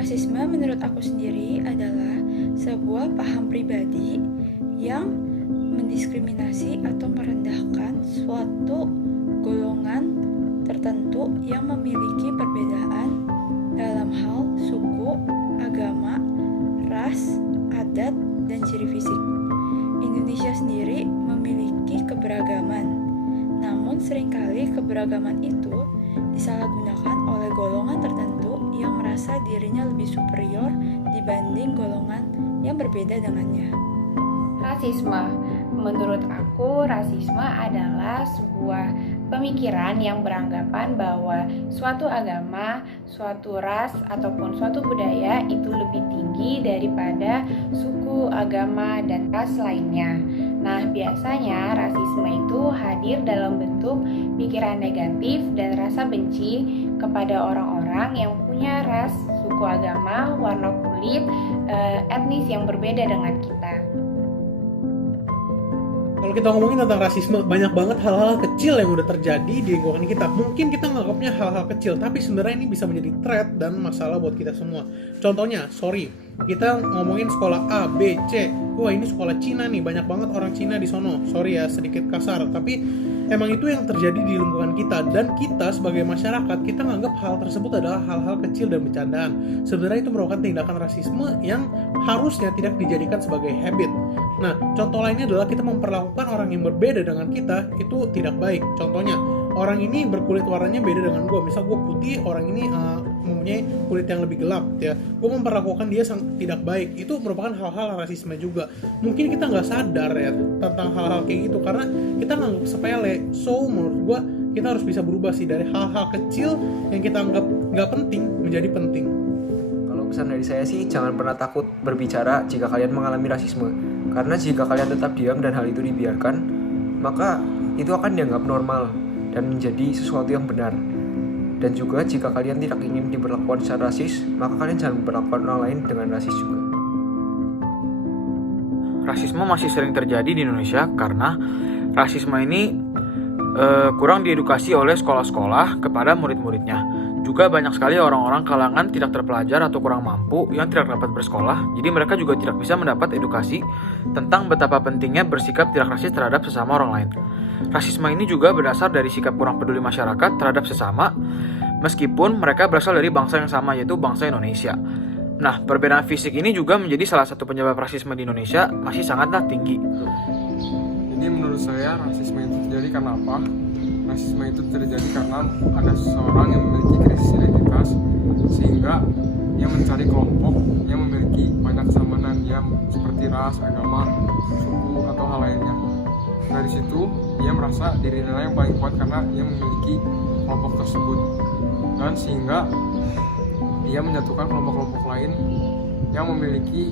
Rasisme menurut aku sendiri adalah sebuah paham pribadi yang mendiskriminasi atau merendahkan suatu golongan tertentu yang memiliki perbedaan dalam hal suku, agama, ras, adat, dan ciri fisik. Indonesia sendiri memiliki keberagaman, namun seringkali keberagaman itu disalahgunakan oleh golongan tertentu yang merasa dirinya lebih superior dibanding golongan yang berbeda dengannya. Rasisme. Menurut aku, rasisme adalah sebuah pemikiran yang beranggapan bahwa suatu agama, suatu ras, ataupun suatu budaya itu lebih tinggi daripada suku, agama, dan ras lainnya. Nah, biasanya rasisme itu hadir dalam bentuk pikiran negatif dan rasa benci kepada orang-orang yang punya ras, suku, agama, warna kulit, etnis yang berbeda dengan kita. Kalau kita ngomongin tentang rasisme, banyak banget hal-hal kecil yang udah terjadi di lingkungan kita. Mungkin kita nganggapnya hal-hal kecil, tapi sebenarnya ini bisa menjadi threat dan masalah buat kita semua. Contohnya, kita ngomongin sekolah A, B, C. Wah, ini sekolah Cina nih, banyak banget orang Cina di sono. Sorry ya, sedikit kasar, tapi emang itu yang terjadi di lingkungan kita. Dan kita sebagai masyarakat, kita nganggap hal tersebut adalah hal-hal kecil dan bercandaan. Sebenarnya itu merupakan tindakan rasisme yang harusnya tidak dijadikan sebagai habit. Nah, contoh lainnya adalah kita memperlakukan orang yang berbeda dengan kita itu tidak baik. Contohnya, orang ini berkulit warnanya beda dengan gue. Misal gue putih, orang ini mempunyai kulit yang lebih gelap, ya. Gue memperlakukan dia tidak baik. Itu merupakan hal-hal rasisme juga. Mungkin kita nggak sadar ya tentang hal-hal kayak gitu karena kita nganggap sepele. So, menurut gue kita harus bisa berubah sih dari hal-hal kecil yang kita anggap nggak penting menjadi penting. Kalau pesan dari saya sih, jangan pernah takut berbicara jika kalian mengalami rasisme. Karena jika kalian tetap diam dan hal itu dibiarkan, maka itu akan dianggap normal dan menjadi sesuatu yang benar. Dan juga jika kalian tidak ingin diperlakukan secara rasis, maka kalian jangan memperlakukan orang lain dengan rasis juga. Rasisme masih sering terjadi di Indonesia karena rasisme ini kurang diedukasi oleh sekolah-sekolah kepada murid-muridnya. Juga banyak sekali orang-orang kalangan tidak terpelajar atau kurang mampu yang tidak dapat bersekolah, jadi mereka juga tidak bisa mendapat edukasi tentang betapa pentingnya bersikap tidak rasis terhadap sesama orang lain. Rasisme ini juga berdasar dari sikap kurang peduli masyarakat terhadap sesama, meskipun mereka berasal dari bangsa yang sama, yaitu bangsa Indonesia. Nah, perbedaan fisik ini juga menjadi salah satu penyebab rasisme di Indonesia masih sangatlah tinggi. Jadi menurut saya rasisme itu terjadi karena apa? Rasisme itu terjadi karena ada seseorang yang memiliki krisis identitas sehingga dia mencari kelompok yang memiliki banyak kesamaan yang seperti ras, agama, suku, atau hal lainnya. Dari situ dia merasa dirinya yang paling kuat karena dia memiliki kelompok tersebut, dan sehingga dia menjatuhkan kelompok-kelompok lain yang memiliki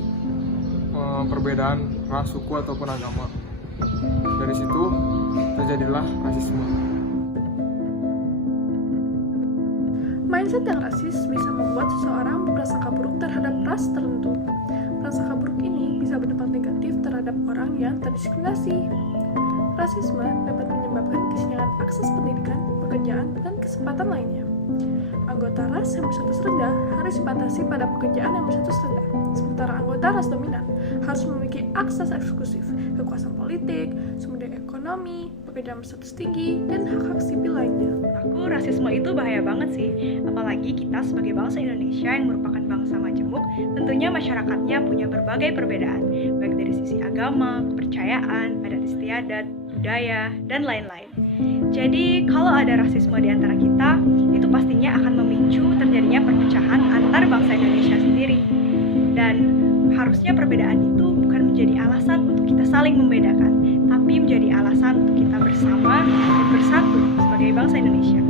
perbedaan ras, suku, ataupun agama. Dari situ terjadilah rasisme. Mindset yang rasis bisa membuat seseorang berprasangka buruk terhadap ras tertentu. Prasangka buruk ini bisa berdampak negatif terhadap orang yang terdiskriminasi. Rasisme dapat menyebabkan kesenjangan akses pendidikan, pekerjaan, dan kesempatan lainnya. Anggota ras yang berstatus rendah harus dibatasi pada pekerjaan yang berstatus rendah, sementara anggota ras dominan harus memiliki akses eksklusif, kekuasaan politik, sumber daya ekonomi, pekerjaan berstatus tinggi, dan hak-hak sipil lainnya. Aku rasisme itu bahaya banget sih, apalagi kita sebagai bangsa Indonesia yang merupakan bangsa majemuk, tentunya masyarakatnya punya berbagai perbedaan, baik dari sisi agama, kepercayaan, adat istiadat, budaya, dan lain-lain. Jadi kalau ada rasisme di antara kita, itu pastinya akan memicu terjadinya perpecahan antar bangsa Indonesia sendiri. Dan harusnya perbedaan itu bukan menjadi alasan untuk kita saling membedakan, tapi menjadi alasan untuk kita bersama dan bersatu sebagai bangsa Indonesia.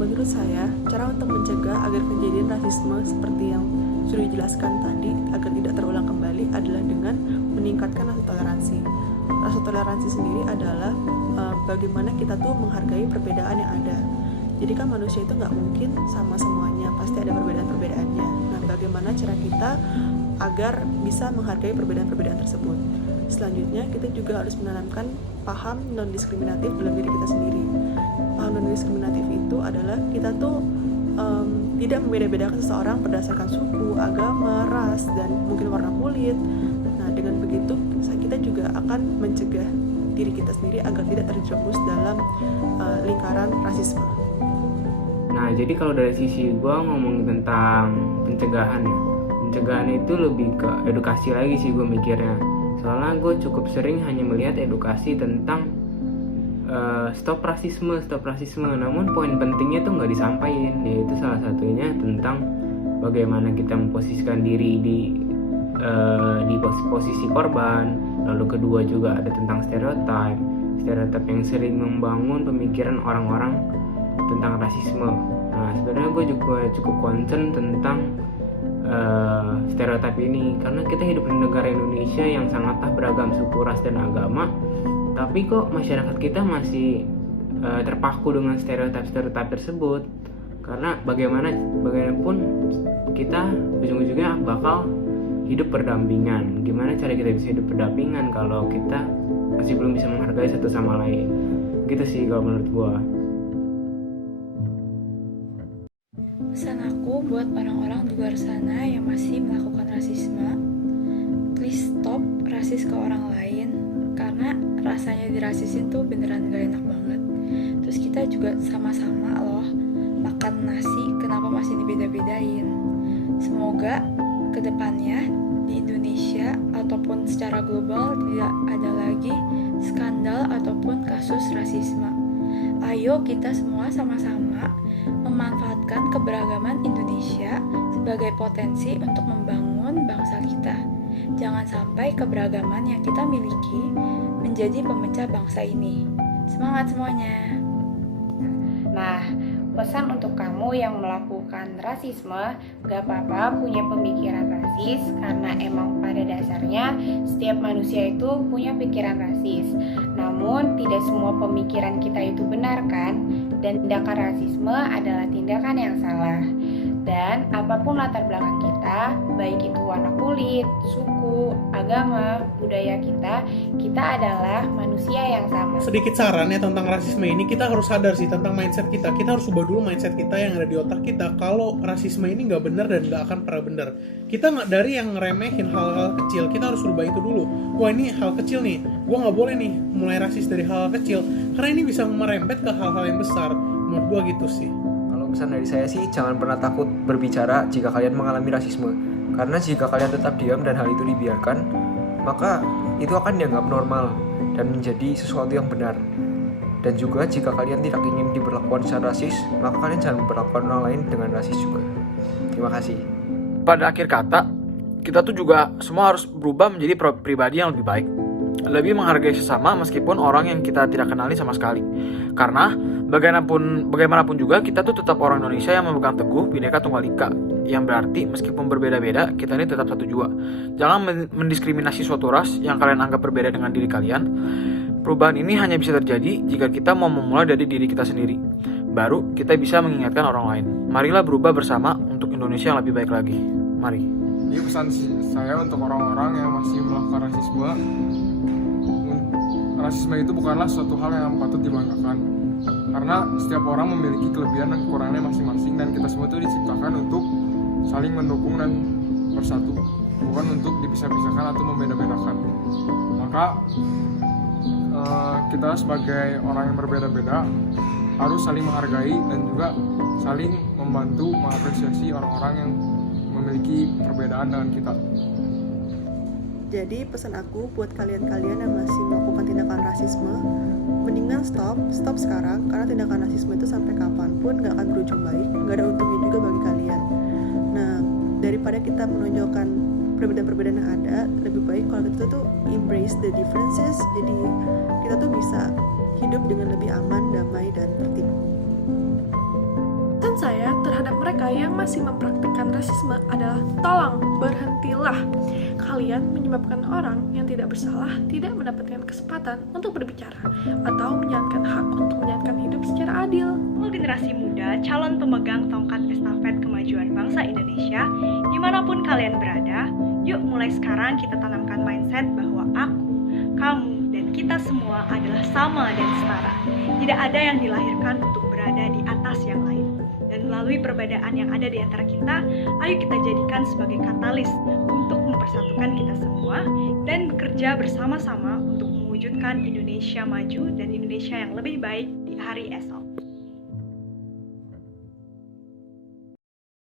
Menurut saya, cara untuk mencegah agar kejadian rasisme seperti yang sudah dijelaskan tadi agar tidak terulang kembali adalah dengan meningkatkan rasa toleransi. Rasa toleransi sendiri adalah bagaimana kita tuh menghargai perbedaan yang ada. Jadi kan manusia itu nggak mungkin sama semuanya, pasti ada perbedaan-perbedaannya. Nah, bagaimana cara kita agar bisa menghargai perbedaan-perbedaan tersebut? Selanjutnya, kita juga harus menanamkan paham non-diskriminatif dalam diri kita sendiri. Paham non-diskriminatif itu adalah kita tuh tidak membeda-bedakan seseorang berdasarkan suku, agama, ras, dan mungkin warna kulit. Nah, dengan begitu kita juga akan mencegah diri kita sendiri agar tidak terjerumus dalam lingkaran rasisme. Nah, jadi kalau dari sisi gue ngomong tentang pencegahan ya, pencegahan itu lebih ke edukasi lagi sih gue mikirnya. Soalnya gue cukup sering hanya melihat edukasi tentang stop rasisme, namun poin pentingnya tuh nggak disampaikan, yaitu salah satunya tentang bagaimana kita memposisikan diri di posisi korban. Lalu kedua juga ada tentang stereotip yang sering membangun pemikiran orang-orang tentang rasisme. Nah, sebenarnya gue juga cukup concern tentang stereotip ini, karena kita hidup di negara Indonesia yang sangatlah beragam suku, ras, dan agama, tapi kok masyarakat kita masih terpaku dengan stereotip tersebut. Karena bagaimanapun kita ujung-ujungnya bakal hidup berdampingan. Gimana cara kita bisa hidup berdampingan kalau kita masih belum bisa menghargai satu sama lain? Gitu sih kalau menurut gua. Pesan aku buat orang-orang di luar sana yang masih melakukan rasisme, please stop rasis ke orang lain, karena rasanya dirasisin tuh beneran gak enak banget. Terus kita juga sama-sama loh makan nasi, kenapa masih dibeda-bedain. Semoga kedepannya di Indonesia ataupun secara global tidak ada lagi skandal ataupun kasus rasisme. Ayo kita semua sama-sama memanfaatkan keberagaman Indonesia sebagai potensi untuk membangun bangsa kita. Jangan sampai keberagaman yang kita miliki menjadi pemecah bangsa ini. Semangat semuanya! Nah, pesan untuk kamu yang melakukan rasisme, gak apa-apa punya pemikiran rasis, karena emang pada dasarnya setiap manusia itu punya pikiran rasis. Namun tidak semua pemikiran kita itu benar kan? Dan tindakan rasisme adalah tindakan yang salah. Dan apapun latar belakang kita, baik itu warna kulit, suku, agama, budaya kita adalah manusia yang sama. Sedikit saran ya tentang rasisme ini, kita harus sadar sih tentang mindset kita. Kita harus ubah dulu mindset kita yang ada di otak kita kalau rasisme ini nggak benar dan nggak akan pernah benar. Kita nggak dari yang ngeremehin hal-hal kecil, kita harus ubah itu dulu. Wah, ini hal kecil nih, gue nggak boleh nih mulai rasis dari hal-hal kecil, karena ini bisa merembet ke hal-hal yang besar. Menurut gue gitu sih. Pesan dari saya sih, jangan pernah takut berbicara jika kalian mengalami rasisme. Karena jika kalian tetap diam dan hal itu dibiarkan, maka itu akan dianggap normal dan menjadi sesuatu yang benar. Dan juga jika kalian tidak ingin diperlakukan secara rasis, maka kalian jangan memperlakukan orang lain dengan rasis juga. Terima kasih. Pada akhir kata, kita tuh juga semua harus berubah menjadi pribadi yang lebih baik. Lebih menghargai sesama meskipun orang yang kita tidak kenali sama sekali. Karena bagaimanapun juga kita tuh tetap orang Indonesia yang memegang teguh Bhinneka Tunggal Ika, yang berarti meskipun berbeda-beda kita ini tetap satu jua. Jangan mendiskriminasi suatu ras yang kalian anggap berbeda dengan diri kalian. Perubahan ini hanya bisa terjadi jika kita mau memulai dari diri kita sendiri. Baru kita bisa mengingatkan orang lain. Marilah berubah bersama untuk Indonesia yang lebih baik lagi. Mari. Ini pesan saya untuk orang-orang yang masih melakukan rasisme. Rasisme itu bukanlah suatu hal yang patut dibanggakan. Karena setiap orang memiliki kelebihan dan kekurangannya masing-masing, dan kita semua itu diciptakan untuk saling mendukung dan bersatu, bukan untuk dipisah-pisahkan atau membeda-bedakan. Maka kita sebagai orang yang berbeda-beda harus saling menghargai dan juga saling membantu mengapresiasi orang-orang yang memiliki perbedaan dengan kita. Jadi pesan aku buat kalian-kalian yang masih melakukan tindakan rasisme, mendingan stop sekarang, karena tindakan rasisme itu sampai kapanpun gak akan berujung baik, gak ada untungnya juga bagi kalian. Nah, daripada kita menonjolkan perbedaan-perbedaan yang ada, lebih baik kalau kita tuh embrace the differences, jadi kita tuh bisa hidup dengan lebih aman, damai, dan tertib. Pesan saya terhadap mereka yang masih mempraktikkan rasisme adalah tolong berhentilah. Kalian menyebabkan orang yang tidak bersalah tidak mendapatkan kesempatan untuk berbicara atau menjalankan hak untuk menjalankan hidup secara adil. Generasi muda, calon pemegang tongkat estafet kemajuan bangsa Indonesia, dimanapun kalian berada, yuk mulai sekarang kita tanamkan mindset bahwa aku, kamu, dan kita semua adalah sama dan setara. Tidak ada yang dilahirkan untuk berada di atas yang lain. Dan Melalui perbedaan yang ada di antara kita, ayo kita jadikan sebagai katalis untuk mempersatukan kita semua dan bekerja bersama-sama untuk mewujudkan Indonesia maju dan Indonesia yang lebih baik di hari esok.